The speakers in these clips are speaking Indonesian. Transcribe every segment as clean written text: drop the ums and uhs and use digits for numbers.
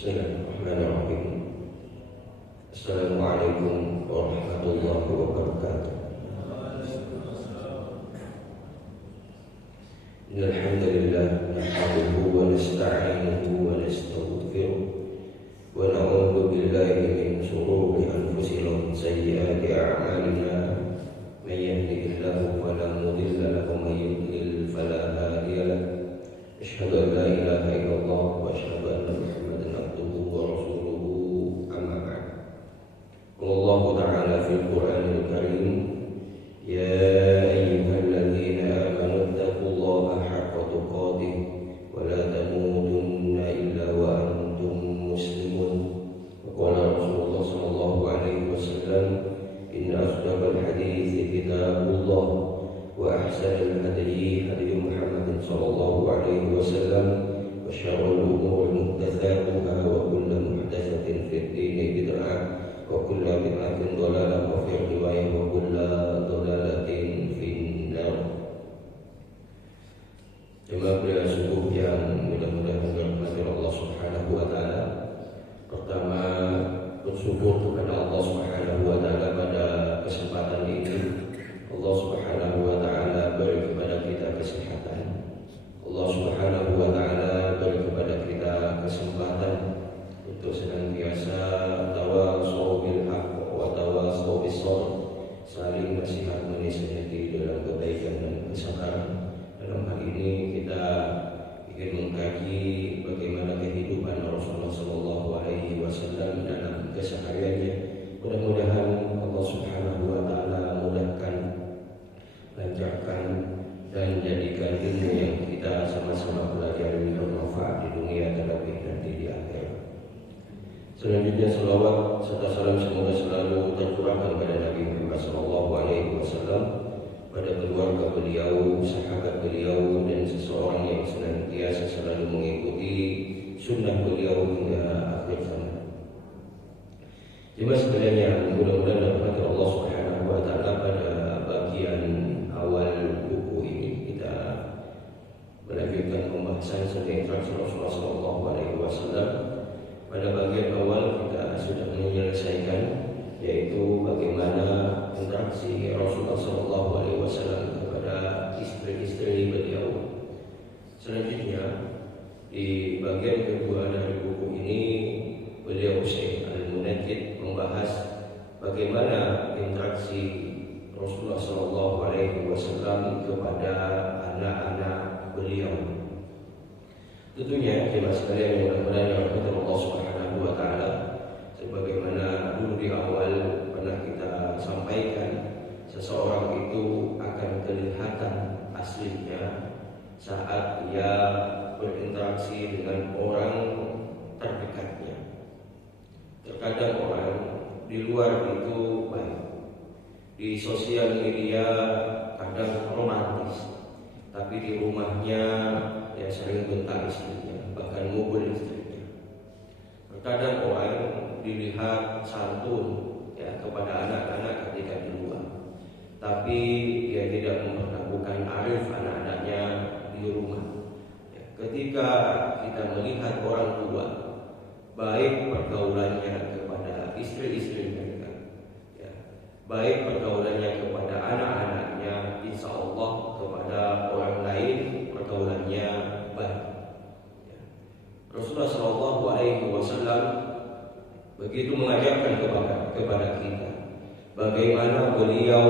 Bismillahirrahmanirrahim. Assalamualaikum warahmatullahi wabarakatuh. Innal hamdalillah nahmaduhu wa nasta'inuhu wa nastaghfiruh wa na'udzu billahi min shururi anfusina wa min sayyiati a'malina. May yahdihillahu fala mudilla lahu wa may yudlil fala hadiya lahu. Asyhadu an la ilaha illallah wa asyhadu anna Muhammadan abduhu wa rasuluhu, amma ba'd. Allah Ta'ala fil Qur'anil Karim, ya ayyuhalladzina amanu taqullaha haqqa tuqatih wa la tamutunna illa wa antum muslimun. Wa qala Rasulullah sallallahu alaihi wasallam, inna asdaqal hadithi kitabullah wa ahsanal hadyi hadyu Muhammadin sallallahu alaihi wasallam wa syarrul umuri muhdatsatuha wa kullu muhdatsatin fid dini bid'ah wa kullu bid'atin dhalalah wa fi riwayah wa kullu dhalalatin fin nar. Jemaah pria subuh yang mudah-mudahan dirahmati Allah Subhanahu wa taala. Pertama, bersyukur kepada Allah Subhanahu wa taala pada kesempatan ini. Allah Subhanahu wa taala beri kepada kita kesehatan. Allah Subhanahu wa taala beri kepada kita kesempatan untuk senantiasa tawasau bil haqq wa tawasau bis sabr, saling nasihat menasihati dalam kebaikan dan kesabaran. Dalam hal ini kita ingin mengkaji bagaimana kehidupan Rasulullah sallallahu alaihi wasallam dalam kesehariannya. Mudah-mudahan Allah Subhanahu wa taala mudahkan, lancarkan, dan jadikan ilmu yang kita sama-sama pelajari bermanfaat di dunia terlebih nanti di akhirat. Selanjutnya selawat serta salam semoga selalu tercurahkan pada Nabi Muhammad sallallahu alaihi wasallam, pada keluarga beliau, sahabat beliau, dan seseorang yang senantiasa selalu mengikuti sunnah beliau hingga akhir zaman. Jemaah sekalian yang mudah-mudahan dirahmati Allah Subhanahu wa taala, pada bagian awal buku ini kita melanjutkan pembahasan tentang Rasulullah sallallahu alaihi wasallam. Pada bagian awal kita sudah menyelesaikan, yaitu bagaimana interaksi Rasulullah sallallahu alaihi wasallam kepada istri-istri beliau. Selanjutnya di bagian kedua dari buku ini, beliau Syekh Al-Munajjid membahas bagaimana interaksi Rasulullah sallallahu alaihi wasallam kepada anak-anak beliau. Tentunya jemaah sekalian yang mudah-mudahan dirahmati Allah Subhanahu wa taala, sebagaimana dulu di awal pernah kita sampaikan, seseorang itu akan kelihatan aslinya saat ia berinteraksi dengan orang terdekatnya. Terkadang orang di luar itu baik, di sosial media kadang romantis, tapi di rumahnya ya sering bentak istrinya, bahkan mukul istrinya. Terkadang orang dilihat santun ya kepada anak-anak ketika di luar, tapi dia tidak memperlakukan arif anak-anaknya di rumah. Ya, ketika kita melihat orang tua baik pergaulannya kepada istri-istri mereka, ya, baik pergaulannya kepada anak-anaknya, insya Allah kepada orang lain pergaulannya baik. Ya. Rasulullah Shallallahu Alaihi Wasallam begitu mengajarkan kepada kita bagaimana beliau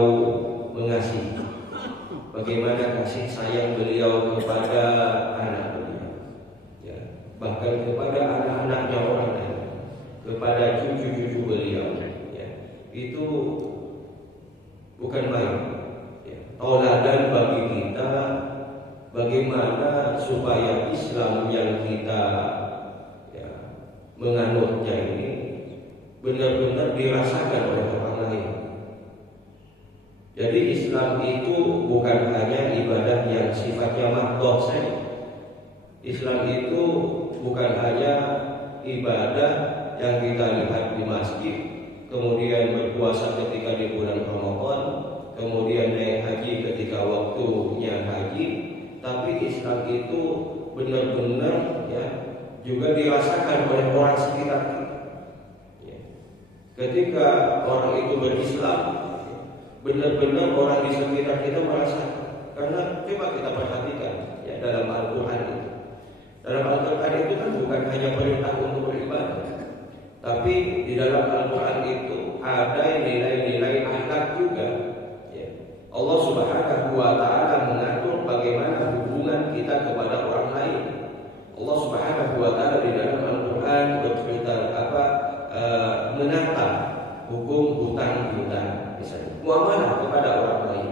mengasihi, bagaimana kasih sayang beliau kepada anak beliau, ya, bahkan kepada anak-anaknya orang lain, kepada cucu-cucu beliau, ya, itu bukan main. Ya, tauladan bagi kita bagaimana supaya Islam yang kita ya, menganutnya ini benar-benar dirasakan oleh orang lain. Jadi Islam itu bukan hanya ibadah yang sifatnya mahdoh saja. Islam itu bukan hanya ibadah yang kita lihat di masjid, kemudian berpuasa ketika di bulan Ramadan, kemudian naik haji ketika waktunya haji. Tapi Islam itu benar-benar ya juga dirasakan oleh orang sekitar kita. Ya. Ketika orang itu berislam, benar-benar orang di sekitar kita merasakan. Karena coba kita perhatikan ya dalam Al-Quran itu. Dalam Al-Quran itu kan bukan hanya perintah untuk beribadah, tapi di dalam Al-Quran itu ada nilai-nilai akhlak juga. Ya. Allah Subhanahu wa Ta'ala mengatur bagaimana hubungan kita kepada orang lain. Allah Subhanahu wa Ta'ala di dalam Al-Quran bercerita menata hukum hutang-hutang, misalnya muamalah kepada orang lain.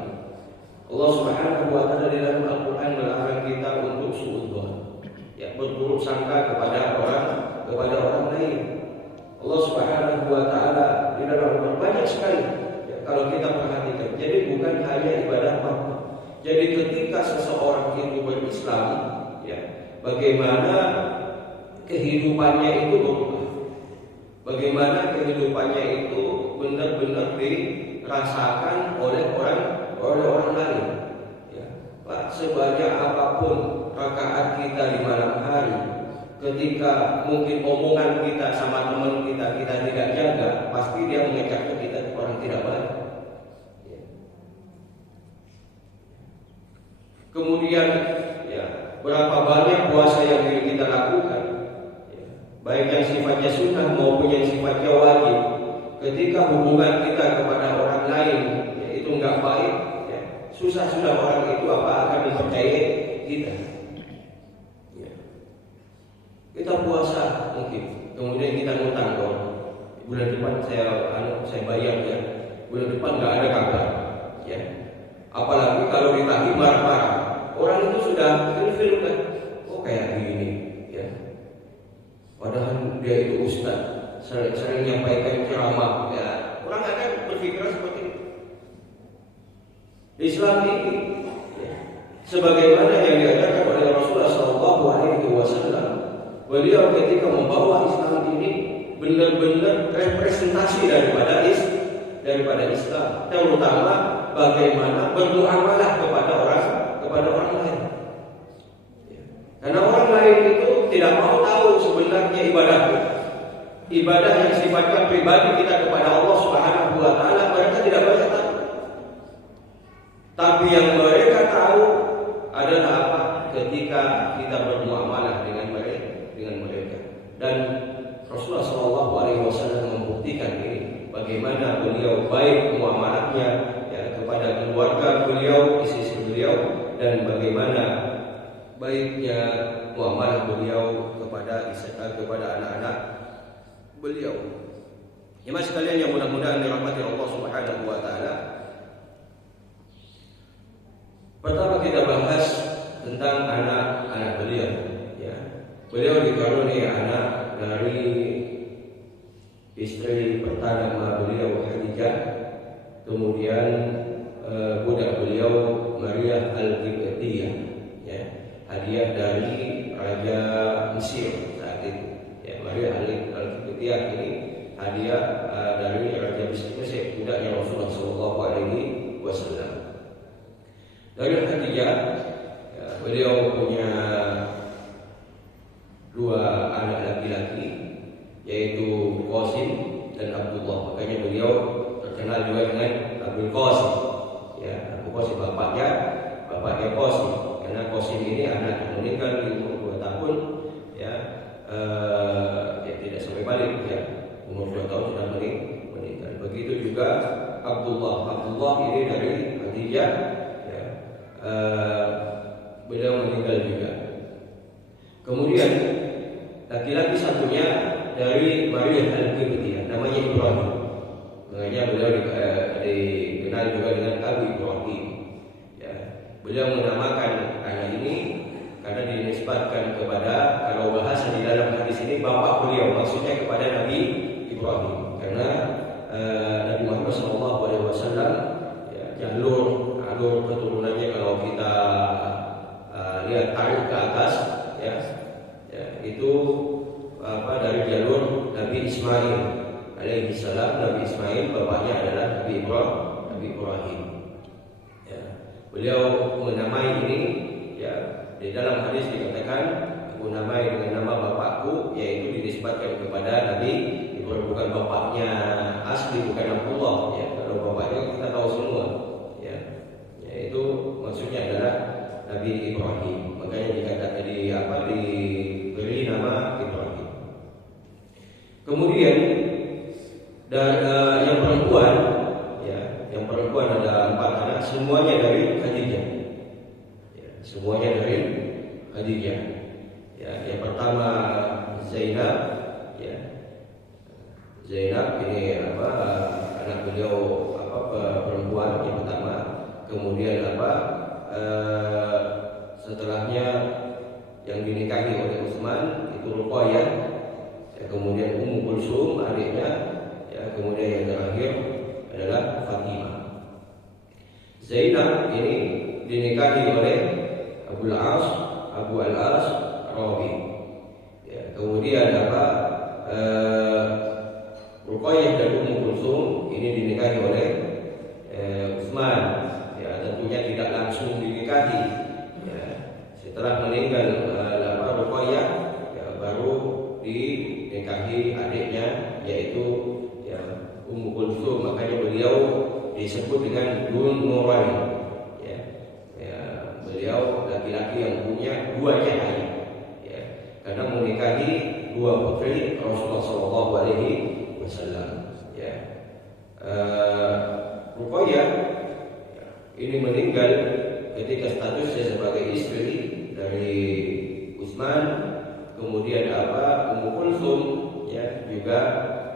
Allah Subhanahu wa Ta'ala di dalam Al-Quran melarang kita untuk suudzon, ya, berburuk sangka kepada orang lain. Allah Subhanahu wa Ta'ala di dalam Al-Quran banyak sekali ya, kalau kita perhatikan. Jadi bukan hanya ibadah mata. Jadi ketika seseorang itu berislam, ya, bagaimana kehidupannya itu berubah, bagaimana kehidupannya itu benar-benar dirasakan oleh orang lain. Ya. Pak, sebanyak apapun rakaat kita di malam hari, ketika mungkin omongan kita sama teman kita tidak jaga, pasti dia mengecap kita orang tidak baik. Ya. Kemudian, ya, berapa banyak puasa yang kita lakukan, ya, baik yang sifatnya sunnah maupun yang sifatnya wajib. Ketika hubungan kita kepada orang lain ya, itu enggak baik, ya, susah orang itu akan mempercayai kita. Kita puasa mungkin, kemudian kita ngutang orang. Bulan depan saya bayar ya. Bulan depan nggak ada kabar, ya. Apalagi kalau ditagih marah-marah, orang itu sudah ilfil kan, oh kayak gini, ya. Padahal dia itu ustaz, sering menyampaikan ceramah, ya. Orang akan berpikir seperti itu. Islam ini, ya, sebagaimana yang diajarkan oleh Rasulullah SAW. Beliau ketika membawa Islam ini benar-benar representasi daripada Islam, terutama bagaimana bermuamalah kepada orang lain. Karena orang lain itu tidak mau tahu sebenarnya ibadah yang sifatnya pribadi kita kepada Allah Subhanahu wa Ta'ala, mereka tidak banyak tahu. Tapi yang mereka tahu adalah apa? Ketika kita bermuamalah dengan mereka. Dan Rasulullah SAW membuktikan ini, bagaimana beliau baik muamalahnya ya, kepada keluarga beliau, istri beliau, dan bagaimana baiknya muamalah beliau kepada anak-anak beliau. Jemaah sekalian yang mudah-mudahan dirahmati Allah Subhanahu wa Ta'ala. Pertama kita bahas tentang anak-anak beliau. Beliau dikaruniai anak dari istri pertama beliau Khadijah, kemudian budak beliau Maria Al-Qibtiyah, ya, hadiah dari Raja Mesir saat itu. Ya, Maria Al-Qibtiyah ini hadiah dari Raja Mesir, budaknya Rasulullah SAW. Dari Khadijah, ya, beliau punya dua anak laki-laki, yaitu Qasim dan Abdullah. Makanya beliau terkenal juga dengan Abdul Qasim. Ya, Abu Qasim bapaknya Qasim. Karena Qasim ini anak yang meninggal di umur 2 tahun, ya, tidak sampai balik, ya, umur 2 tahun sudah meninggal. Begitu juga Abdullah ini dari Khadijah, ya, beliau meninggal juga. Kemudian laki-laki satunya dari Maria Al-Qibtiyah, namanya Ibrahim. Makanya beliau dikenal juga dengan Abu Ibrahim. Ya, beliau menamakan anak ini karena dinisbatkan kepada, kalau bahasa di dalam hadis ini, bapak beliau, maksudnya kepada Nabi Ibrahim. Karena Nabi Muhammad SAW, ya, jalur keturunannya kalau kita lihat tarik ke atas, ya, itu dari jalur Nabi Ismail alaihi salam. Nabi Ismail bapaknya adalah Nabi Ibrahim. Ya, beliau menamai ini, ya, di dalam hadis dikatakan aku namai dengan nama bapakku, yaitu dinisbatkan kepada Nabi Ibrahim, bukan bapaknya asli, bukan Abdullah ya. Kalau bapaknya kita tahu semua ya. Yaitu maksudnya adalah Nabi Ibrahim. Makanya dikatakan diberi nama Ibrahim. Kemudian dan yang perempuan ada 4 anak, semuanya dari Khadijah. Ya, semuanya dari Khadijah. Ya, yang pertama Zainab, ya. Zainab ini anak beliau perempuan yang pertama. Kemudian setelahnya yang dinikahi oleh Utsman itu Ruqayyah. Ya, kemudian Ummu Kulsum adiknya, ya, kemudian yang terakhir adalah Fatimah. Zainab ini dinikahi oleh Abu Al-As Rawi. Ya, kemudian Ruqayyah dan Ummu Kulsum ini dinikahi oleh Utsman. Ya, tentunya tidak langsung dinikahi. Ya, setelah meninggal Ruqayyah, ya, baru dinikahi adiknya, yaitu ya, Ummu Kulsum. Makanya beliau disebut dengan Dun Nurain. Ya, beliau laki-laki yang punya 2 cahaya. Ya, karena menikahi 2 putri Rasulullah SAW. Ya, Ruqayyah ini meninggal ketika statusnya sebagai istri dari Utsman. Kemudian Ummu Kulsum ya juga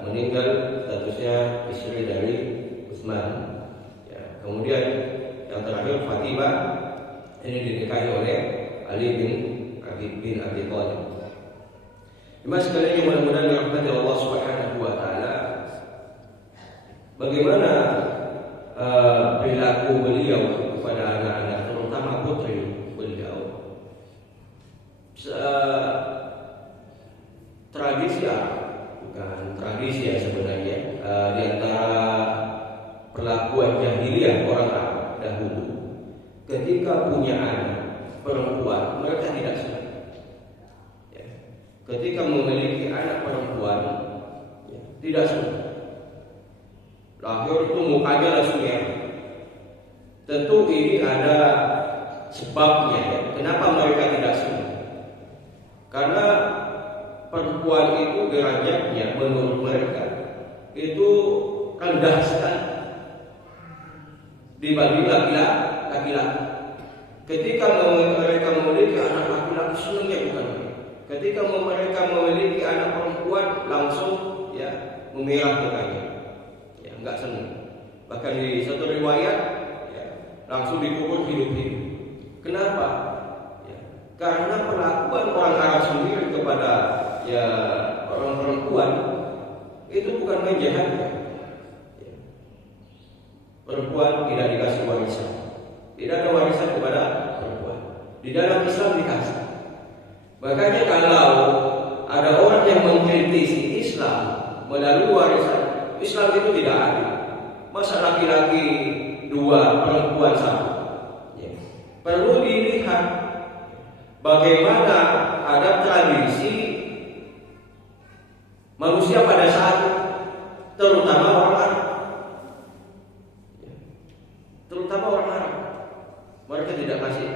meninggal statusnya istri dari Utsman. Ya, kemudian yang terakhir Fatimah ini dinikahi oleh Ali bin Abi Thalib. Mas sekalian yang mudah-mudahan dirahmati Allah Subhanahu wa taala, bagaimana perilaku beliau kepada anak-anak, terutama putri beliau. Tradisi bukan tradisi ya sebenarnya, di antara perlakuan jahiliyah orang Arab dahulu, ketika punya anak perempuan mereka tidak senang. Ya. Ketika memiliki anak perempuan, ya, tidak senang. Lahir itu mukanya langsung merah. Tentu ini ada sebabnya ya. Kenapa mereka tidak senang? Karena perempuan itu derajatnya menurut mereka itu rendah sekali dibanding laki-laki. Ketika mereka memiliki anak laki-laki senangnya bukan. Ketika mereka memiliki anak perempuan langsung ya memerah mukanya. Ya, enggak senang. Bahkan di satu riwayat ya, langsung dikubur hidup-hidup. Kenapa? Ya, karena perlakuan orang Arab sendiri kepada ya orang perempuan itu bukan main jahat ya. Perempuan tidak dikasih warisan. Tidak ada warisan kepada perempuan. Di dalam Islam dikasih. Makanya kalau ada orang yang mengkritisi Islam melalui warisan, Islam itu tidak adil. Masa laki-laki 2, perempuan 1? Ya. Perlu dilihat bagaimana ada tradisi manusia pada saat itu, terutama orang Arab. Terutama orang Arab, mereka tidak kasih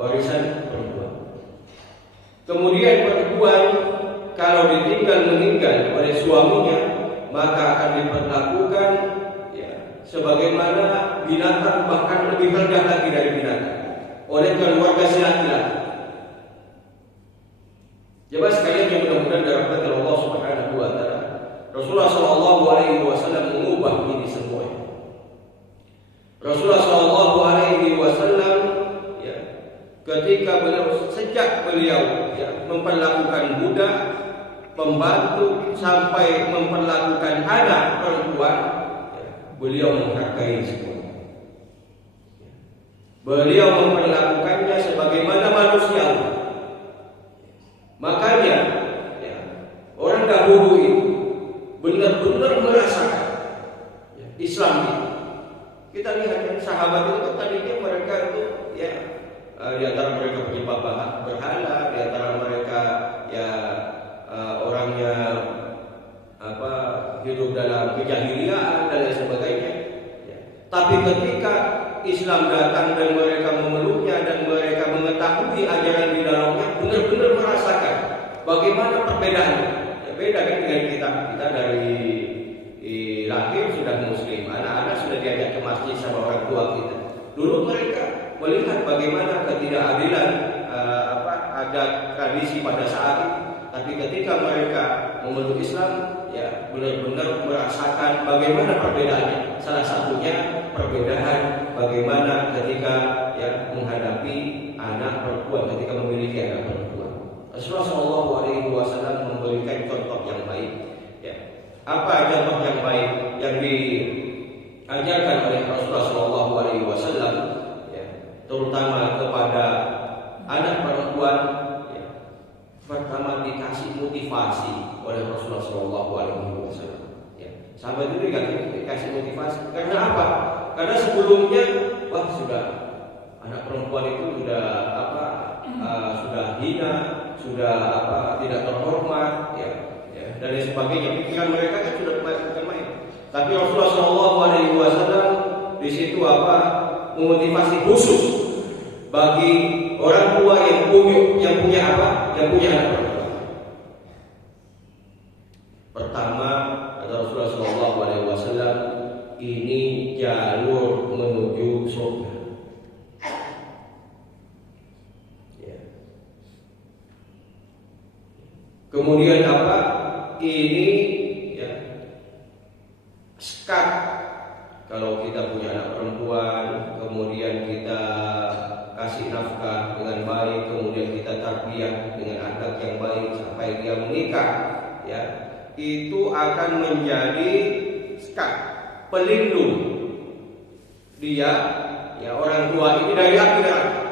warisan perempuan. Kemudian perempuan kalau ditinggal meninggal oleh suaminya, maka akan diperlakukan ya, sebagaimana binatang, bahkan lebih rendah lagi dari binatang oleh keluarga si laki-laki. Coba sekalian yang mudah-mudahan dirahmati Allah Subhanahu wa taala, Rasulullah SAW mengubah ini semuanya. Rasulullah SAW ya, ketika sejak beliau ya, memperlakukan budak, pembantu sampai memperlakukan anak perempuan, ya, beliau menghargai semua. Beliau memperlakukannya sebagaimana manusia. Makanya ya, orang dahulu itu benar-benar merasakan ya, Islam itu. Kita lihat sahabat itu tadinya mereka itu ya di antara mereka penyembah berhala, di antara mereka ya orangnya hidup dalam kejahiliaan dan lain sebagainya. Ya. Tapi ketika Islam datang dan mereka memeluknya dan mereka mengetahui ajaran di dalamnya, benar-benar merasakan bagaimana perbedaannya. Ya, beda kan dengan kita dari lahir sudah muslim, anak-anak sudah diajak ke masjid sama orang tua kita. Dulu mereka melihat bagaimana ketidakadilan adat tradisi pada saat itu. Tapi ketika mereka memeluk Islam, ya benar-benar merasakan bagaimana perbedaannya. Salah satunya perbedaan bagaimana ketika ya menghadapi anak perempuan, ketika memiliki anak perempuan. Rasulullah SAW memberikan contoh yang baik. Ya. Apa contoh yang baik yang diajarkan oleh Rasulullah SAW, ya, terutama kepada anak perempuan? Pertama dikasih motivasi oleh Rasulullah SAW. Ya. Sahabat itu dikasih motivasi. Karena apa? Karena sebelumnya sudah anak perempuan itu sudah sudah hina, sudah tidak terhormat, ya, dan lain sebagainya. Pikiran mereka kan sudah bukan main. Tapi Rasulullah SAW di situ memotivasi khusus bagi orang tua yang punya anak perempuan. Pertama, kata Rasulullah SAW, ini jalur menuju surga. Ya. Kemudian ini ya, sekat. Kalau kita punya anak perempuan, kemudian kita kasih nafkah dengan baik, kemudian kita tarbiyah dengan akhlak yang baik sampai dia menikah, ya, itu akan menjadi sekat pelindung dia, ya, orang tua ini dari api neraka.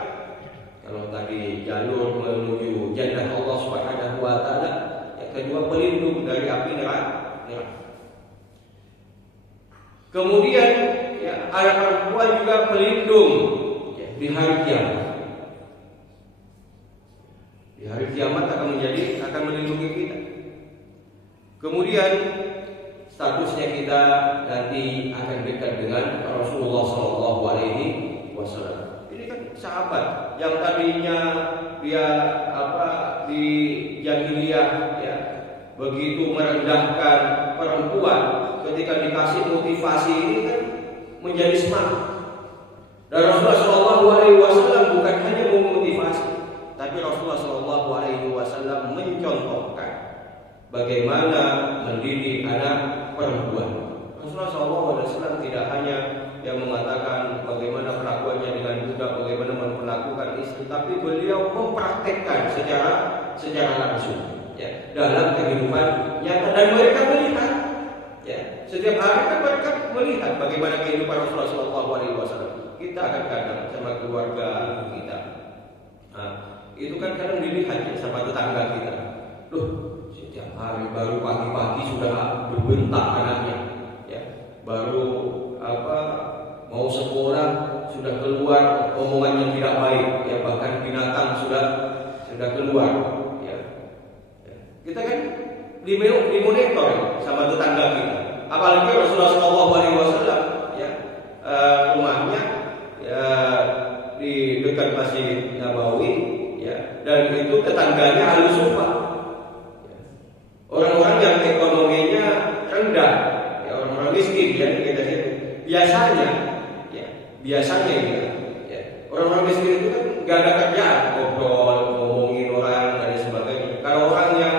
Kalau tadi jalur menuju jannah Allah Subhanahu wa taala, yang kedua pelindung dari api neraka. Kemudian ya, anak perempuan juga pelindung di hari kiamat. Di hari kiamat akan melindungi kita. Kemudian statusnya kita nanti akan dekat dengan Rasulullah SAW. Ini kan sahabat yang tadinya dia di jahiliyah, ya, begitu merendahkan perempuan, ketika dikasih motivasi ini kan menjadi semangat. Dan Rasulullah SAW bukan hanya memotivasi, tapi Rasulullah SAW mencontohkan bagaimana mendidik anak perempuan. Rasulullah SAW tidak hanya yang mengatakan bagaimana perlakuannya dengan budak, bagaimana memperlakukan istri, tapi beliau mempraktekkan secara langsung, ya, dalam kehidupan nyata, dan mereka melihat, ya, setiap hari kan mereka melihat bagaimana kehidupan Rasulullah SAW. Kita akan kadang sama keluarga kita, itu kan kadang dilihat ya, sama tetangga kita. Loh, setiap hari baru pagi-pagi sudah berbentak anaknya, ya, baru mau sekolah sudah keluar omongan yang tidak baik, ya, bahkan binatang sudah keluar, ya. Kita kan dimonitor sama tetangga kita. Apalagi Rasulullah SAW, ya, rumahnya ya di dekat Masjid Nabawi, ya, dan itu tetangganya ahli sufa, ya. Orang-orang yang ekonominya rendah, ya, orang-orang miskin, ya, kita situ. Biasanya ya, orang-orang miskin itu kan nggak ada kerjaan, ngobrol, ngomongin orang dan sebagainya. Kalau orang yang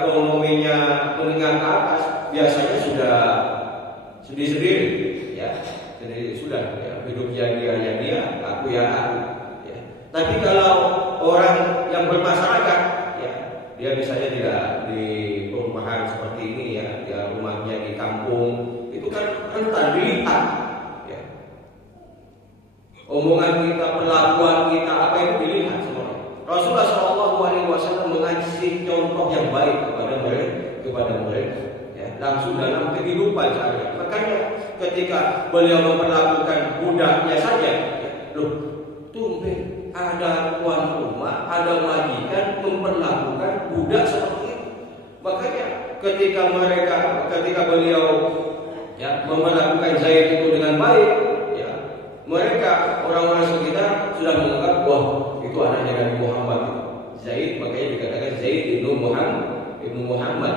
ekonominya menengah ke atas, biasanya sudah sendiri-sendiri, ya, jadi sudah, ya, hidupnya dia, aku ya aku, ya. Tapi kalau orang yang bermasyarakat, ya, dia misalnya tidak di perumahan seperti ini, ya, dia rumahnya di kampung, itu kan rentan dilihat, ya. Omongan kita, perlakuan kita, apa itu dilihat semua. Rasulullah SAW mengasih contoh yang baik kepada mereka, ya, langsung dalam kehidupan saya. Makanya ketika beliau memperlakukan budaknya saja, ya, loh, tumben ada tuan rumah, ada majikan memperlakukan budak seperti itu. Makanya ketika beliau memperlakukan Zaid itu dengan baik, mereka orang-orang sekitar sudah menganggap wah itu anaknya Nabi Muhammad. Zaid, makanya dikatakan Zaid ibnu Muhammad,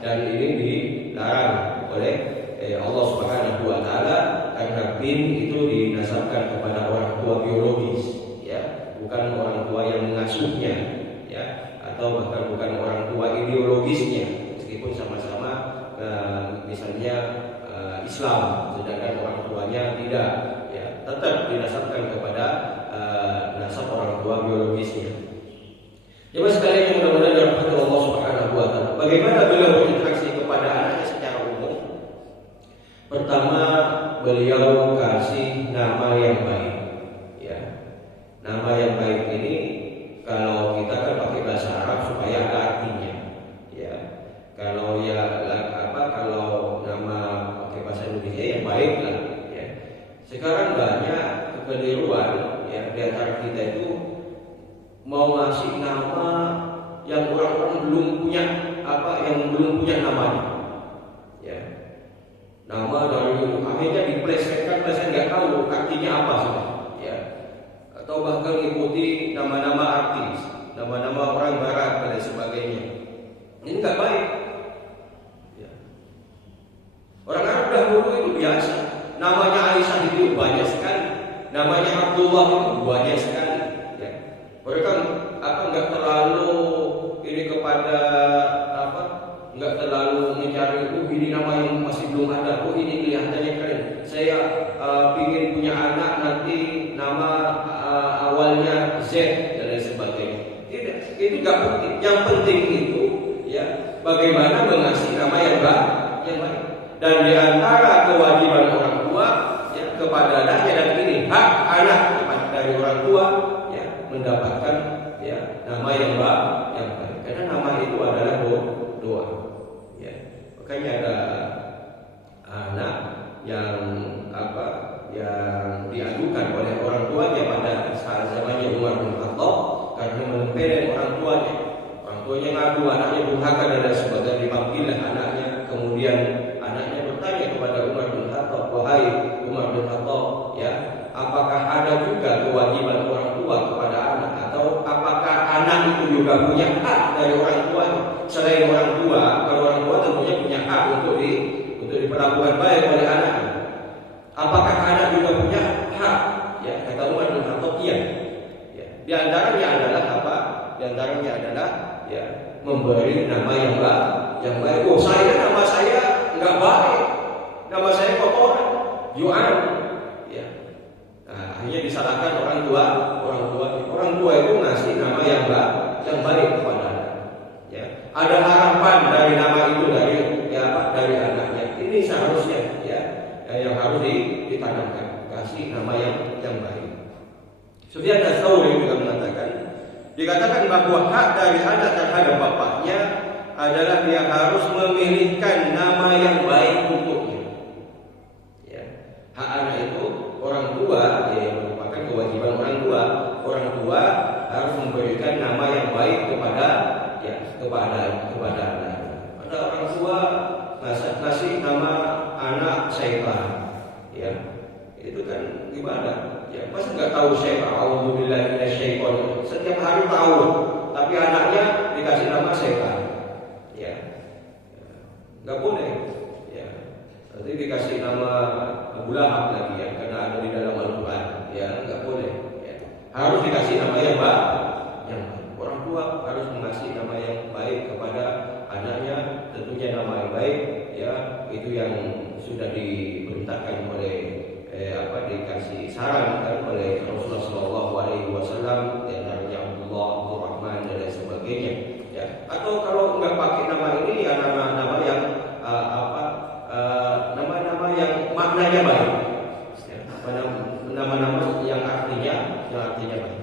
dan ini dilarang oleh Allah Subhanahu wa taala karena bin itu dinasabkan kepada orang tua biologis, bukan orang tua yang mengasuhnya, atau bahkan bukan orang tua ideologisnya, meskipun sama-sama misalnya Islam, sedangkan orang tuanya tidak, tetap dinasabkan kepada nasab orang tua biologisnya. Jemaah sekalian yang mudah-mudahan dirahmati Allah Subhanahu wa taala. Bagaimana beliau berinteraksi kepada anaknya secara umum? Pertama, beliau kasih nama yang baik. Nama yang baik ini kalau kita kan pakai bahasa Arab supaya ada artinya. Kalau kalau nama pakai bahasa Indonesia yang baik lah. Sekarang banyak kekeliruan di antara kita itu mau ngasih nama yang orang-orang belum punya belum punya namanya. Nama dari akhirnya diplesetkan nggak tahu artinya apa sih. Atau bahkan ikuti nama-nama artis, nama-nama orang barat dan sebagainya. Ini nggak baik. Orang Arab dahulu itu biasa. Namanya Aisyah itu banyak sekali, namanya Abdullah itu banyak sekali. Mereka nggak terlalu ini kepada nggak terlalu mencari ini nama yang masih belum ada. Ini kelihatannya keren. Saya ingin punya anak nanti nama awalnya Z dan lain sebagainya. Tidak, itu nggak penting. Yang penting itu bagaimana mengasih nama yang baik. Dan di antara kewajiban orang tua kepada anaknya, dan ini hak anak dari orang tua mendapatkan nama yang baik. Karena nama itu adalah doa. Makanya ada anak yang diadukan oleh orang tuanya pada saat zamannya Umar bin Khattab karena menempeleng orang tuanya. Orang tuanya ngadu anaknya durhaka dan lain sebagainya, dipanggillah anaknya. Kemudian anaknya bertanya kepada Umar bin Khattab, wahai Umar bin Khattab, apakah ada juga kewajiban orang tua kepada anak, atau apakah anak itu juga punya hak dari orang tuanya? Selain orang tua, kalau orang tua tentunya punya hak untuk diperlakukan baik oleh anak. Apakah anak juga punya hak? Kata Umar bin Khattab, iya. Di antaranya adalah apa? Di antaranya adalah memberi nama yang baik. Oh, nama saya nggak baik, nama saya kotoran, Yuan. Akhirnya disalahkan orang tua. Orang tua itu ngasih nama yang baik kepada anak. Ada harapan dari nama itu dari anaknya. Ini seharusnya yang harus ditanamkan, kasih nama yang baik. Sufyan Ats-Tsauri juga dikatakan bahwa hak dari anak terhadap bapaknya adalah dia harus memilihkan nama yang baik untuknya. Hak anak itu orang tua, merupakan kewajiban orang tua. Orang tua harus memberikan nama yang baik kepada anak. Ada orang tua ngasih nama anak Syaitan, itu kan gimana? Masa nggak tahu Syaitan? A'udzubillahi minasyaitonir. Setiap hari tahu, tapi anaknya dikasih nama Syaitan. Nggak boleh. Nanti dikasih nama Abu Lahab lagi, karena ada di dalam Al-Quran. Nggak boleh. Harus dikasih nama yang baik. Orang tua harus mengasih nama yang baik kepada anaknya. Tentunya nama yang baik, itu yang sudah diperintahkan oleh dikasih saran oleh Rasulullah SAW, di antaranya Abdullah, Abdul Rahman dan lain sebagainya. Atau kalau nggak pakai nama ini, nama-nama yang nama-nama yang maknanya baik, nama-nama yang artinya baik.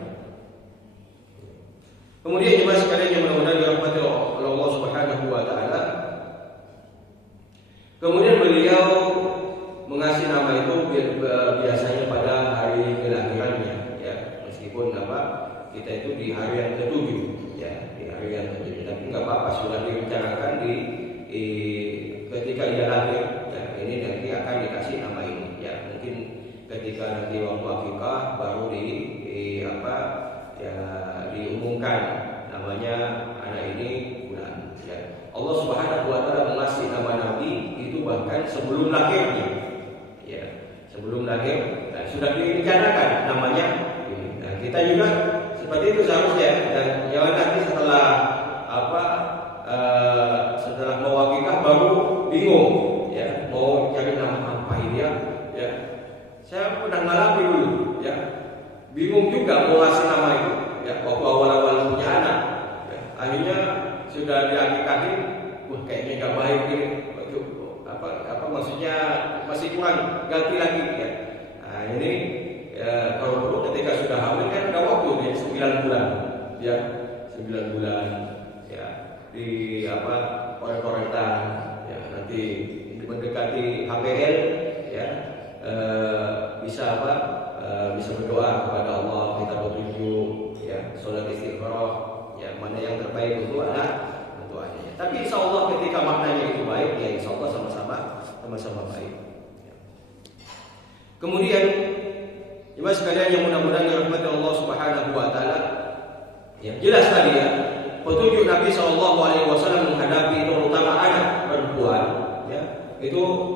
Kemudian jemaah sekalian yang mudah-mudahan dirahmati oleh Allah Subhanahu wa taala. Kemudian beliau mengasih nama itu biasanya pada hari kelahirannya, meskipun ketika nanti waktu akikah baru diumumkan namanya anak ini bulan. Ya. Allah Subhanahu wa taala mengasih nama Nabi itu bahkan sebelum lahirnya. Ya, sebelum lahir sudah direncanakan namanya. Nah, kita juga seperti itu seharusnya, dan jangan nanti setelah mau akikah baru bingung, ya, mau cari nama apa ini ya. Ya. Saya pernah ngalami dulu, ya. Bingung juga mau ngasih nama itu, ya, waktu awal-awal punya anak. Ya. Akhirnya sudah diakikahin, wah kayaknya gak baik ini. Maksudnya masih kurang, ganti lagi ya. Nah, ini ya, kalau perlu ketika sudah hamil kan ada waktu ya 9 bulan. Ya, 9 bulan ya di korek-korekan ya, nanti mendekati HPL ya, bisa berdoa kepada Allah, kita petunjuk ya, sholat istighfar ya, mana yang terbaik untuk anak. Tapi insya Allah ketika maknanya itu baik, ya insya Allah sama-sama baik. Kemudian, jemaah sekalian yang mudah-mudahan dirahmati Allah Subhanahu wa taala, ya, jelas tadi ya, petunjuk Nabi Shallallahu alaihi wasallam menghadapi terutama anak perempuan, ya, itu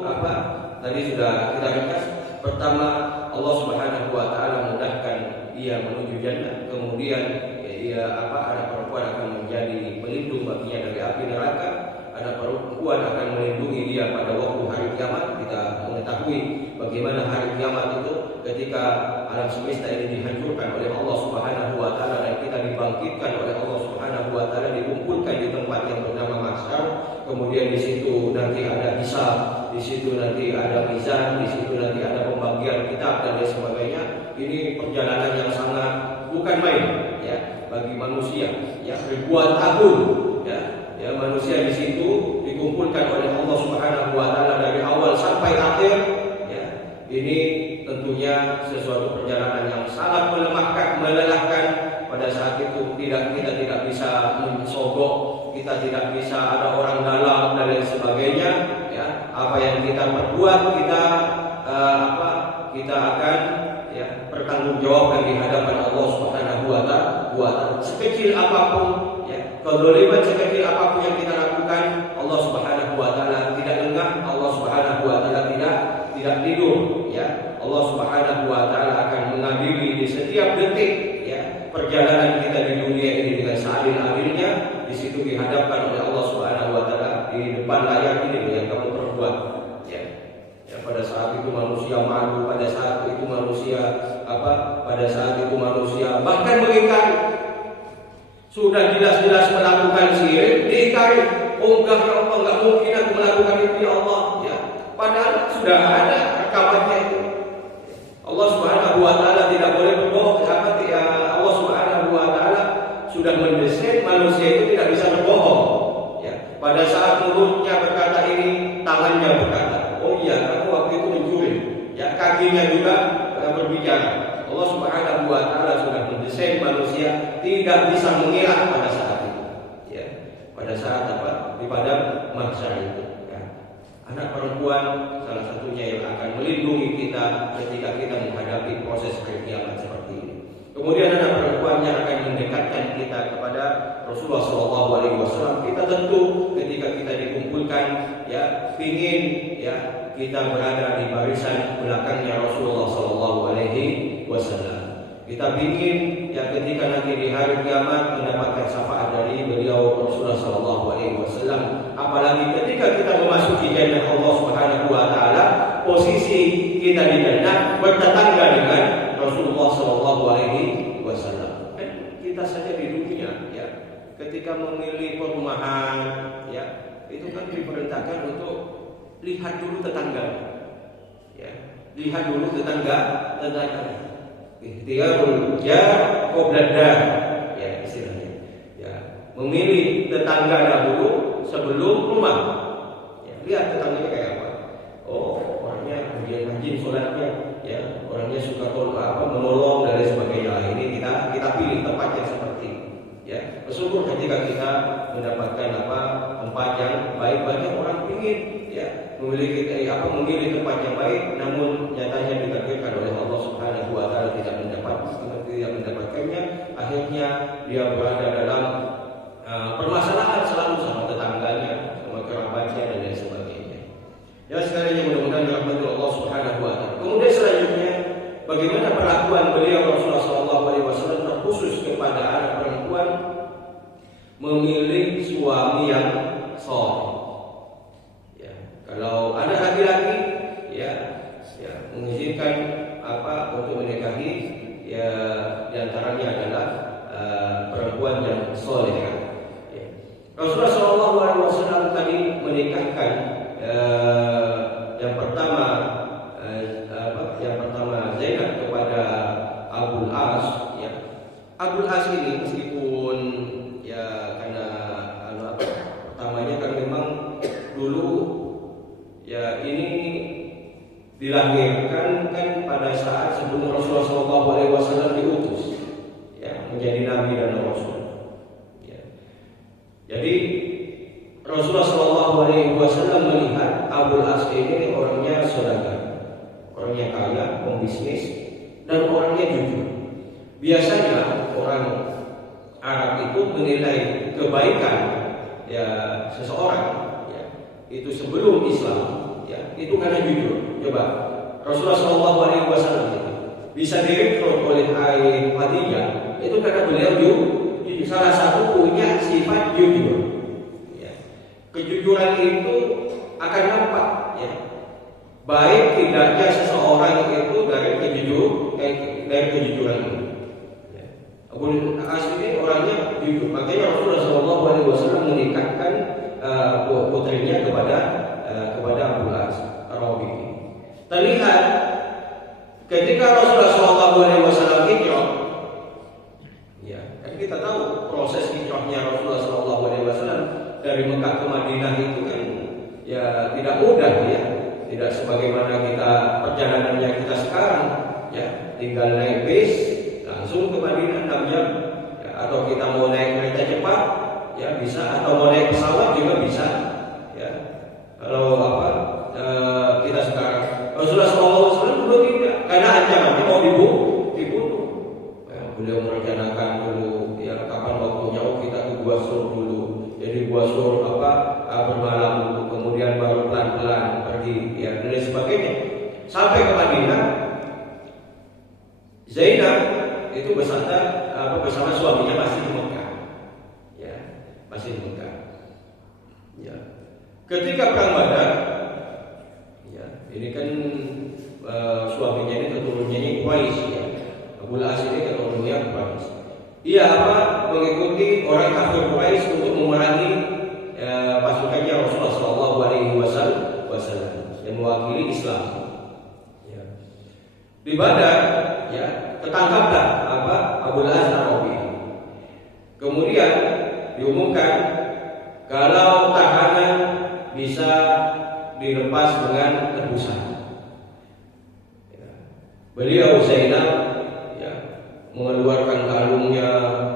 tadi sudah kita ringkas. Pertama, Allah Subhanahu wa taala memudahkan ia menuju jannah, kemudian anak perempuan akan menjadi pelindung baginya dari api neraka. Anak perempuan akan melindungi dia pada waktu hari kiamat. Kita mengetahui bagaimana hari kiamat itu ketika alam semesta ini dihancurkan oleh Allah Subhanahu wa taala dan kita dibangkitkan oleh Allah Subhanahu wa taala, dikumpulkan di tempat yang bernama mahsyar. Kemudian di situ nanti ada hisab, di situ nanti ada mizan, di situ nanti ada pembagian kitab dan lain sebagainya. Ini perjalanan yang sangat bukan main ya bagi manusia, ya, ribuan tahun ya manusia di situ dikumpulkan oleh Allah Subhanahu wa taala dari awal sampai akhir ya. Ini tentunya sesuatu perjalanan yang sangat melelahkan. Pada saat itu kita tidak bisa mensogok, kita tidak bisa ada orang dalam dan lain sebagainya ya. Apa yang kita perbuat kita akan ya bertanggungjawabkan di hadapan Allah Subhanahu wa taala. Sekecil apapun ya, kezaliman sekecil apapun yang kita lakukan, Allah Subhanahu wa taala tidak lengah, Allah Subhanahu wa taala tidak tidur ya. Allah Subhanahu wa taala akan mengadili di setiap detik ya perjalanan kita di dunia ini dengan seadil-adilnya. Di situ dihadapkan oleh Allah Subhanahu wa taala di depan layar ini yang kamu perbuat ya. Pada saat itu manusia malu, pada saat itu manusia bahkan mengingkari. Sudah jelas-jelas melakukan syirik, diingkari. Oh enggak ya Allah, enggak mungkin aku melakukan itu ya Allah ya. Padahal sudah ada rekamannya itu. Allah Subhanahu wa taala tidak boleh berbohong. Allah Subhanahu wa taala sudah mendesain manusia itu tidak bisa berbohong ya. Pada saat mulutnya berkata ini, tangannya berkata, oh iya, kamu waktu itu mencuri. Ya, kakinya juga berbicara. Allah Subhanahu wa taala sudah mendesain manusia tidak bisa mengelak pada saat itu. Ya. Pada saat di padang mahsyar itu, ya. Anak perempuan salah satunya yang akan melindungi kita ketika kita menghadapi proses kiamat seperti ini. Kemudian anak perempuannya akan mendekatkan kita kepada Rasulullah SAW. Kita tentu ketika kita dikumpulkan ya pingin ya kita berada di barisan belakangnya Rasulullah SAW. Kita ingin ya ketika nanti di hari kiamat mendapatkan syafaat dari beliau Rasulullah SAW. Apalagi ketika kita memasuki jannah Allah Subhanahu wa taala, posisi kita di jannah bertetangga dengan Rasulullah SAW. Kita saja di dunia ya, ketika memilih perumahan ya, itu kan diperintahkan untuk lihat dulu tetangga ya, lihat dulu tetangga. Ikhtiarul jar qabla dar ya istilahnya. Ya, memilih tetangga dahulu sebelum rumah. Ya, lihat tetangganya kayak apa. Oh, orangnya rajin sholatnya, ya, orangnya suka menolong dan sebagainya. Ini kita pilih tempat yang seperti ini. Ya, bersyukur ketika kita mendapatkan tempat yang baik. Banyak orang ingin ya memilih tempat yang baik, namun nyatanya ditakdirkan oleh Allah perlakuan beliau Rasulullah SAW terkhusus kepada anak perempuan memilih suami yang soleh. Ya, kalau ada laki-laki ya mengizinkan untuk menikahi ya diantaranya adalah perempuan yang soleh. Ya. Rasulullah SAW tadi menikahkan yang pertama Zainab kepada Abul As. Ya. Abul As ini meskipun ya karena pertamanya kan memang dulu ya ini dilahirkan kan pada saat sebelum Rasulullah SAW diutus ya menjadi nabi dan rasul. Ya. Jadi Rasulullah SAW melihat Abul As ini orangnya saudagar, orangnya kaya, pembisnis, dan orangnya jujur. Biasanya orang Arab itu menilai kebaikan ya seseorang ya itu sebelum Islam ya itu karena jujur. Coba Rasulullah SAW bisa direkrut oleh Khadijah itu karena beliau jujur. Salah satu punya sifat jujur. Ya. Kejujuran itu akan nampak ya. Baik tidaknya seseorang itu dari kejujuran itu. Ya. Abul As ini orangnya jujur. Makanya Rasulullah SAW menikahkan putrinya kepada Abul As Ar-Rabi. Terlihat ketika Rasulullah SAW hijrah, ya, kan kita tahu proses hijrahnya Rasulullah SAW dari Mekah ke Madinah itu kan ya tidak mudah ya, tidak sebagaimana kita perjalanannya kita sekarang, ya tinggal naik bis langsung ke Madinah 6 jam, ya, atau kita mau naik kereta cepat, ya bisa, atau mau naik pesawat juga bisa, ya. Kalau kita sekarang Rasulullah SAW dulu tidak, karena ancamannya mau dibunuh. Ya, beliau merencanakan dulu, ya kapan waktunya, kita ke Gua Sur dulu. Jadi Gua Sur bermalam dulu, kemudian baru pelan-pelan pergi, ya dan sebagainya. Sampai ke Madinah, Zainab itu bersama suaminya masih di Mekah, ya masih di Mekah. Ya, ketika perang Badar. Ini kan suaminya ini keturunannya Quraisy ya. Abul As ini keturunannya Quraisy. Ia mengikuti orang kafir Quraisy untuk memerangi pasukannya Rasulullah SAW yang mewakili Islam. Ya. Di Badar ya ketangkaplah Abul As Ar-Rabi. Kemudian diumumkan kalau tahanan bisa dilepas dengan tebusan. Ya. Beliau Zainab ya mengeluarkan kalungnya,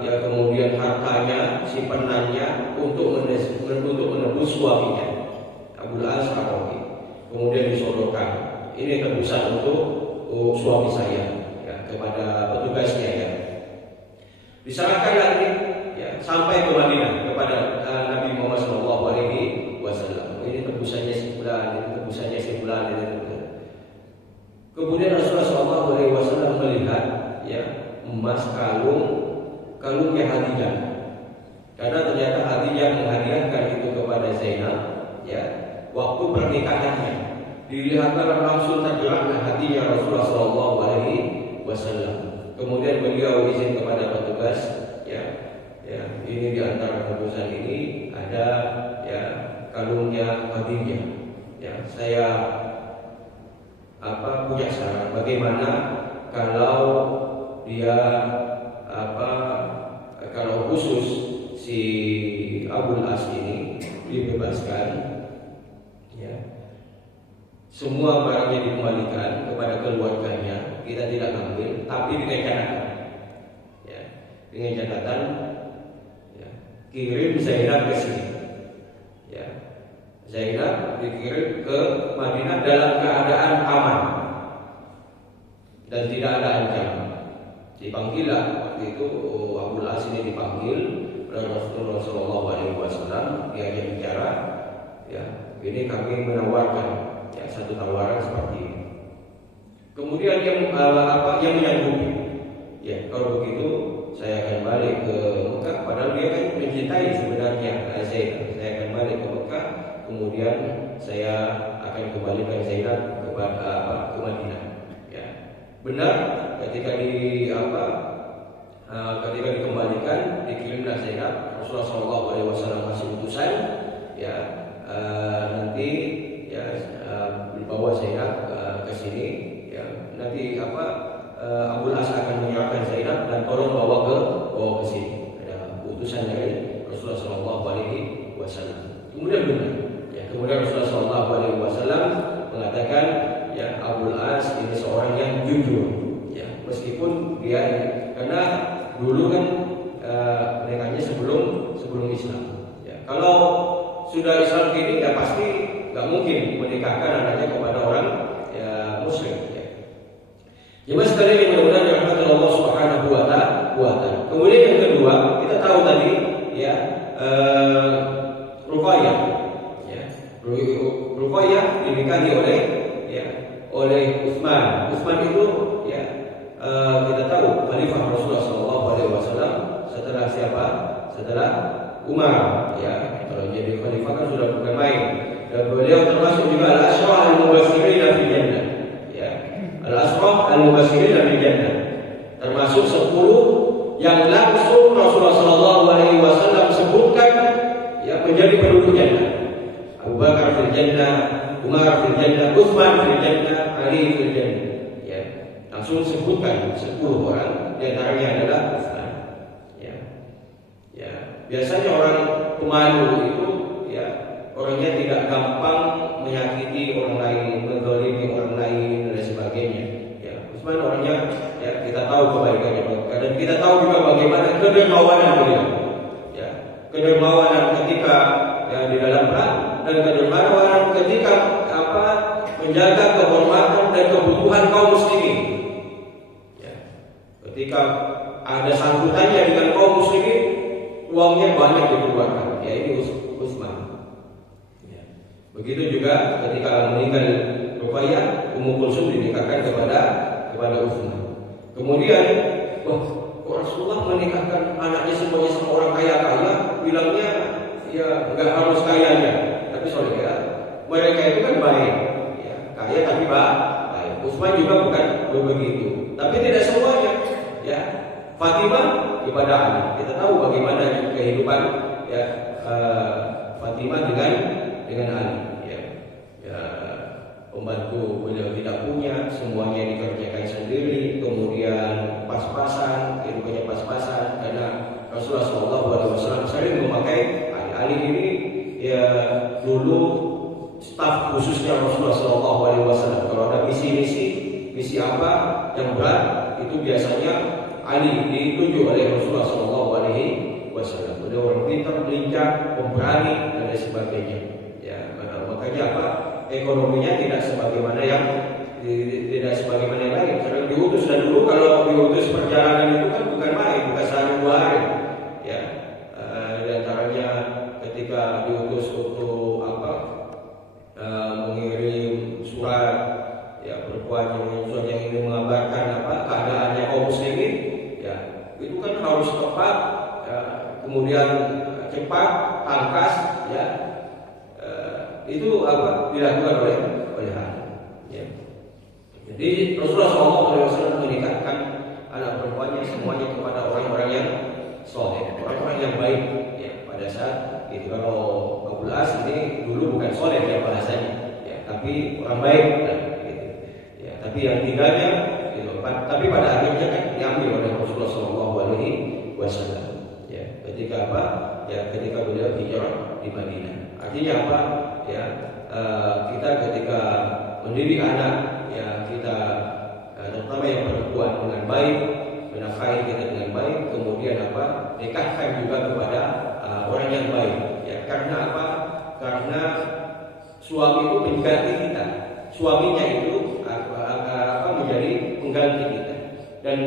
ya kemudian hartanya, simpanannya untuk menebus suaminya Abul As Ar-Rabi. Kemudian disodorkan, ini tebusan untuk suami saya, ya kepada petugasnya ya. Diserahkan lagi ya sampai ke Madinah kepada Nabi Muhammad SAW. Ini tebusannya sebulan, ini tebusannya sebulan, ini. Kemudian Rasulullah SAW melihat ya emas kalungnya Khadijah, karena ternyata Khadijah menghadiahkan itu kepada Zainab ya waktu pernikahannya. Dilihatlah langsung tergeraklah hatinya Rasulullah SAW. Kemudian beliau izin kepada petugas ya ini di antara tebusan ini ada ya kalungnya Khadijah. Ya, saya punya saran bagaimana kalau dia kalau khusus si Abul As ini dibebaskan, ya semua barangnya dikembalikan kepada keluarganya, kita tidak ambil, tapi dengan catatan, ya dengan catatan, ya kirim Zainab ke sini. Ya, Zainab dikirim ke Madinah dalam keadaan aman dan tidak ada ancaman. Dipanggillah waktu itu Abul As ini dipanggil oleh Rasulullah SAW, dia bicara, ya ini kami menawarkan ya satu tawaran seperti ini. Kemudian dia menyanggupi. Ya, kalau begitu saya akan balik ke Mekah. Padahal dia kan mencintai sebenarnya Zainab. Saya akan balik ke Mekah. Kemudian saya akan kembalikan Zainab ke Madinah. Ya, benar ketika ketika dikembalikan dikirimlah Zainab. Rasulullah SAW masih utusan. Ya, nanti ya dibawa Zainab ke sini. Ya, nanti Abul As akan menyerahkan Zainab dan tolong bawa ke sini. Ada utusan dari Rasulullah SAW. Kemudian benar. Ya, kemudian Rasulullah SAW mengatakan, ya Abul As ini seorang yang jujur. Ya, meskipun dia karena dulu kan menikahnya sebelum Islam. Ya, kalau sudah Islam ini ya pasti nggak mungkin menikahkan anaknya kepada orang ya Muslim. Jemaah sekalian yang mudah-mudahan dirahmati Allah Subhanahu wa taala. Kemudian yang kedua, kita tahu tadi ya Ruqayyah. Ya. Ruqayyah dinikahi oleh Utsman. Utsman itu ya kita tahu khalifah Rasulullah SAW setelah siapa? Setelah Umar. Ya, kalau jadi khalifah kan sudah bukan main. Dan beliau termasuk juga al-asyrah al-mubasysyirin fil jannah. Al-asrah al-mubasysyirin bil jannah, termasuk 10 yang langsung Rasulullah SAW sebutkan ya menjadi penduduk jannah. Abu Bakar fil jannah, Umar fil jannah, Utsman fil jannah, Ali fil jannah. Ya, langsung sebutkan 10 orang, di antaranya adalah Utsman. Ya. Ya, biasanya orang pemalu itu ya orangnya tidak gampang menyakiti orang lain, menzalimi orang lain dan sebagainya. Ya, Utsman orangnya ya kita tahu kebaikannya dan kita tahu juga bagaimana kedermawanan beliau. Ya, kedermawanan ketika ya, di dalam perang dan kedermawanan ketika menjaga kehormatan dan kebutuhan kaum muslimin. Ya, ketika ada sangkutannya dengan kaum muslimin, uangnya banyak dikeluarkan. Ya, ini Utsman. Begitu juga ketika meninggal Ruqayyah, Ummu Kulsum dinikahkan kepada Utsman. Kemudian, Rasulullah menikahkan anaknya semuanya sama orang kaya, bilangnya ya enggak harus kayanya, tapi ya, mereka itu kan baik, ya, kaya tapi baik. Utsman juga bukan begitu, tapi tidak semuanya. Ya, Fatimah kepada Ali. Kita tahu bagaimana kehidupan ya Fatimah dengan Ali. Pembantu beliau tidak punya, semuanya dikerjakan sendiri, kemudian pas-pasan, kehidupannya pas-pasan karena Rasulullah SAW sering memakai Ali ini ya dulu staf khususnya Rasulullah SAW. Kalau ada misi apa yang berat itu biasanya Ali ditunjuk oleh Rasulullah SAW. Beliau orang pintar, lincah, pemberani dan lain sebagainya. Ya, makanya ekonominya tidak sebagaimana yang lain. Sering diutus dan dulu kalau diutus perjalanan itu kan bukan main, bukan sehari 2 hari. Ya, di antaranya ketika diutus untuk mengirim surat ya perempuan yang ingin mengabarkan keadaannya kaum muslimin, ya itu kan harus tepat, ya, kemudian cepat, tangkas, ya. Itu dilakukan oleh Ali. Ya. Jadi Rasulullah SAW menikahkan anak perempuannya semuanya kepada orang-orang yang soleh, orang-orang yang baik. Ya, pada saat itu kalau Abul As ini dulu bukan soleh ya bahasanya, ya, tapi orang baik. Gitu. Ya, tapi yang tinggalnya, gitu. Tapi pada akhirnya kan diambil oleh Rasulullah SAW. Ya, ketika Ya, ketika beliau hijrah di Madinah. Artinya apa? Ya, kita ketika mendidik anak, ya kita terutama yang perempuan dengan baik, menafkahi kita dengan baik, kemudian nikahkan juga kepada orang yang baik. Ya, karena apa? Karena suami itu pengganti kita. Suaminya itu menjadi pengganti kita. Dan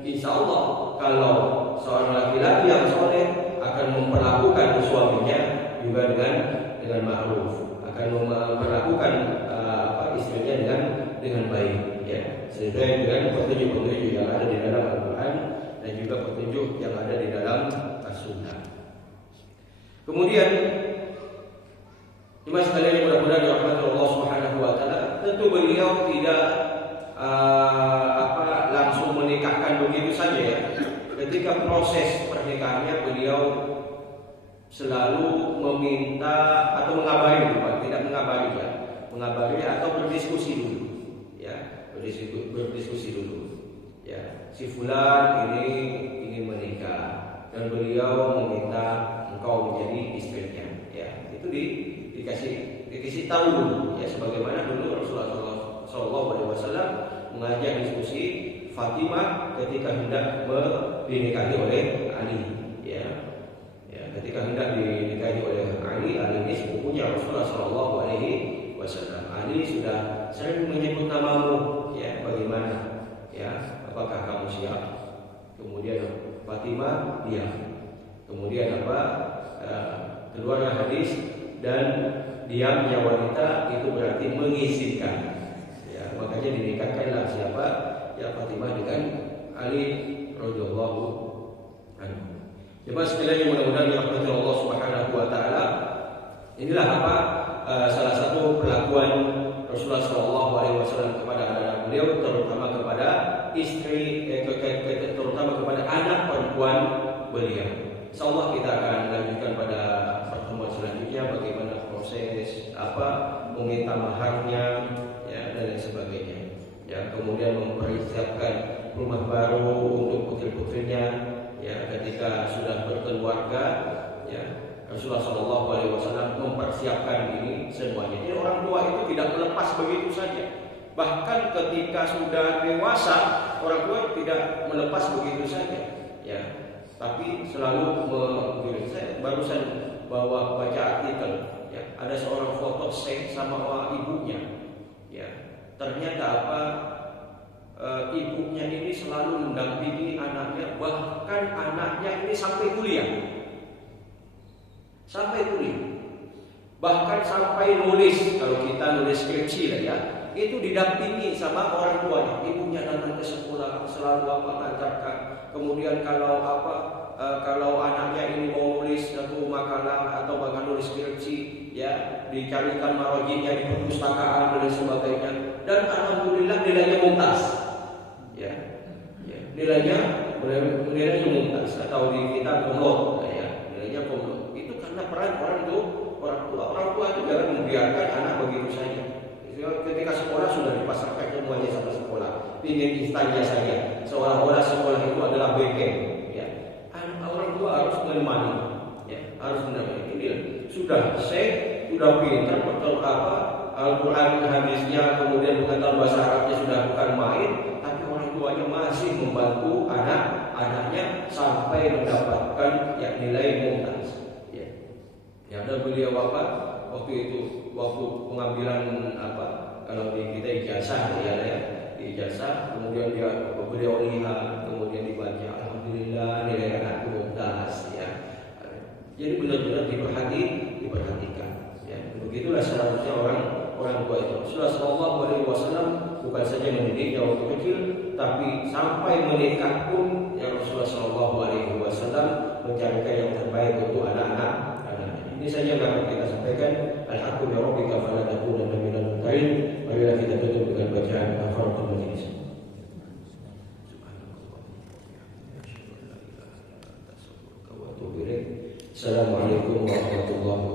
insya Allah kalau seorang laki-laki yang soleh akan memperlakukan suaminya juga dengan ma'ruf, akan memperlakukan istrinya dengan baik, ya. sesuai dengan petunjuk-petunjuk yang ada di dalam Al-Quran dan juga petunjuk yang ada di dalam As-Sunnah. Kemudian jemaah sekalian yang mudah-mudahan dirahmati Allah Subhanahu wa taala, tentu beliau tidak langsung menikahkan begitu saja ya. Ketika proses pernikahannya beliau selalu meminta atau mengabari, tidak mengabari ya, mengabari atau berdiskusi dulu, ya, berdiskusi dulu, ya, si fulan ini ingin menikah dan beliau meminta engkau menjadi istrinya, ya, itu dikasih tahu dulu, ya, sebagaimana dulu Rasulullah SAW mengajak diskusi Fatimah ketika hendak dinikahi oleh Ali, ya. Ketika hendak dinikahi oleh Ali ini sepupunya Rasulullah SAW. Ali sudah sering menyebut namamu, ya, bagaimana, ya, apakah kamu siap? Kemudian Fatimah diam. Kemudian keluarlah hadis dan diamnya wanita itu berarti mengizinkan, ya, makanya dinikahkanlah siapa? Ya, Fatimah dengan Ali radhiyallahu anhu. Jemaah sekalian yang mudah-mudahan dirahmati Allah Subhanahu wa taala, inilah salah satu perlakuan Rasulullah SAW kepada anak-anak beliau, terutama kepada istri, terutama kepada anak perempuan beliau. Insyaallah kita akan lanjutkan pada pertemuan selanjutnya bagaimana proses meminta maharnya, ya, dan lain sebagainya. Ya, kemudian mempersiapkan rumah baru untuk putri-putrinya. Ya, ketika sudah berkeluarga, ya, Rasulullah SAW mempersiapkan ini semuanya. Jadi orang tua itu tidak melepas begitu saja. Bahkan ketika sudah dewasa, orang tua tidak melepas begitu saja, ya. Tapi selalu saya barusan baca artikel, ya, ada seorang foto sama ibunya, ya. Ternyata ibunya ini selalu mendampingi anaknya, bahkan anaknya ini sampai kuliah, bahkan sampai nulis. Kalau kita nulis skripsi lah, ya, itu didampingi sama orang tuanya. Ibunya datang ke sekolah, selalu antarkan. Kemudian kalau anaknya ini mau nulis satu makalah atau bahkan nulis skripsi, ya, dicarikan marojinnya di perpustakaan dan sebagainya. Dan alhamdulillah nilainya mumtaz. Ya, nilainya mumtaz, atau di kita komplot, ya, nilainya komplot. Itu karena peran orang tua itu jangan membiarkan anak begitu saja. Ketika sekolah sudah dipasarkan semuanya satu sekolah, ingin instannya saja, seolah-olah sekolah itu adalah bengkel, ya. Orang tua harus menemani, ya, harus menemani. Ini sudah pintar betul Al-Quran hadisnya, kemudian pengetahuan bahasa Arabnya sudah bukan main, tapi orang tuanya masih membantu anak-anaknya sampai mendapatkan, ya, nilai mumtaz. Ya. Ya, dan beliau waktu pengambilan kalau di kita ijazah, ya, ijazah, kemudian beliau lihat, kemudian dibaca, alhamdulillah nilai anakku mumtaz, ya. Jadi benar-benar diperhatikan. Ya, begitulah seharusnya orang tua itu. Rasulullah SAW bukan saja mendidiknya waktu kecil, tapi sampai menikah pun, ya, Rasulullah SAW mencarikan yang terbaik untuk anak-anak. Ini saja yang dapat kita sampaikan. Al-haqqu bi rabbika fala takunanna minal mumtarin. Marilah kita tutup dengan bacaan kafaratul majlis. Assalamualaikum warahmatullahi wabarakatuh.